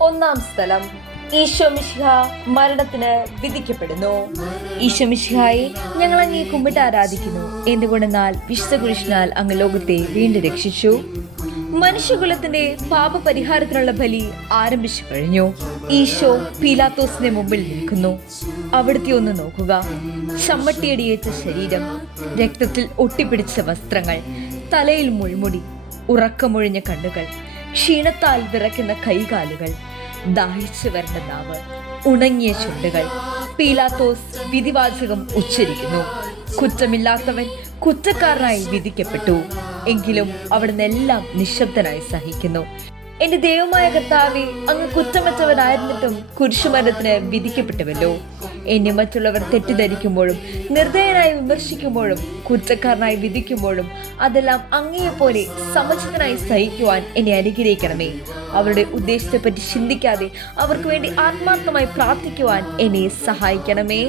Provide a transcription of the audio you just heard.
ഒന്നാം സ്ഥലം. ഈശോ മിശിഹ മരണത്തിന് വിധിക്കപ്പെടുന്നു. ഈശോ മിശിഹായെ, ഞങ്ങൾ അങ്ങേ കുമ്പിട്ട് ആരാധിക്കുന്നു. എന്തുകൊണ്ടെന്നാൽ വിശുദ്ധ കുരിശിനാൽ അങ്ങ് ലോകത്തെ വീണ്ടും രക്ഷിച്ചു. മനുഷ്യകുലത്തിന്റെ പാപപരിഹാരത്തിനുള്ള ബലി ആരംഭിച്ചു കഴിഞ്ഞു. ഈശോ പീലാത്തോസിന്റെ മുമ്പിൽ നിൽക്കുന്നു. അവിടുത്തെ ഒന്ന് നോക്കുക. ചമ്മട്ടിയടിയേറ്റ ശരീരം, രക്തത്തിൽ ഒട്ടിപ്പിടിച്ച വസ്ത്രങ്ങൾ, തലയിൽ മുൾമുടി, ഉറക്കമൊഴിഞ്ഞ കണ്ണുകൾ, ക്ഷീണത്താൽ വിറയ്ക്കുന്ന കൈകാലുകൾ, ദാഹിച്ചു വരേണ്ട നാവ്, ഉണങ്ങിയ ചുണ്ടുകൾ. പീലാത്തോസ് വിധിവാചകം ഉച്ചരിക്കുന്നു. കുറ്റമില്ലാത്തവൻ കുറ്റക്കാരനായി വിധിക്കപ്പെട്ടു. എങ്കിലും അവിടുന്ന് എല്ലാം നിശബ്ദനായി സഹിക്കുന്നു. എന്റെ ദൈവമായ കർത്താവേ, അങ്ങ് കുറ്റമറ്റവനായിരുന്നിട്ടും കുരിശുമരണത്തിന് വിധിക്കപ്പെട്ടുവല്ലോ. എന്നെ മറ്റുള്ളവർ തെറ്റിദ്ധരിക്കുമ്പോഴും നിർദ്ദയനായി വിമർശിക്കുമ്പോഴും കുറ്റക്കാരനായി വിധിക്കുമ്പോഴും അതെല്ലാം അങ്ങയെപ്പോലെ സമചിത്തനായി സഹിക്കുവാൻ എന്നെ അനുഗ്രഹിക്കണമേ. അവരുടെ ഉദ്ദേശത്തെപ്പറ്റി ചിന്തിക്കാതെ അവർക്ക് വേണ്ടി ആത്മാർത്ഥമായി പ്രാർത്ഥിക്കുവാൻ എന്നെ സഹായിക്കണമേ.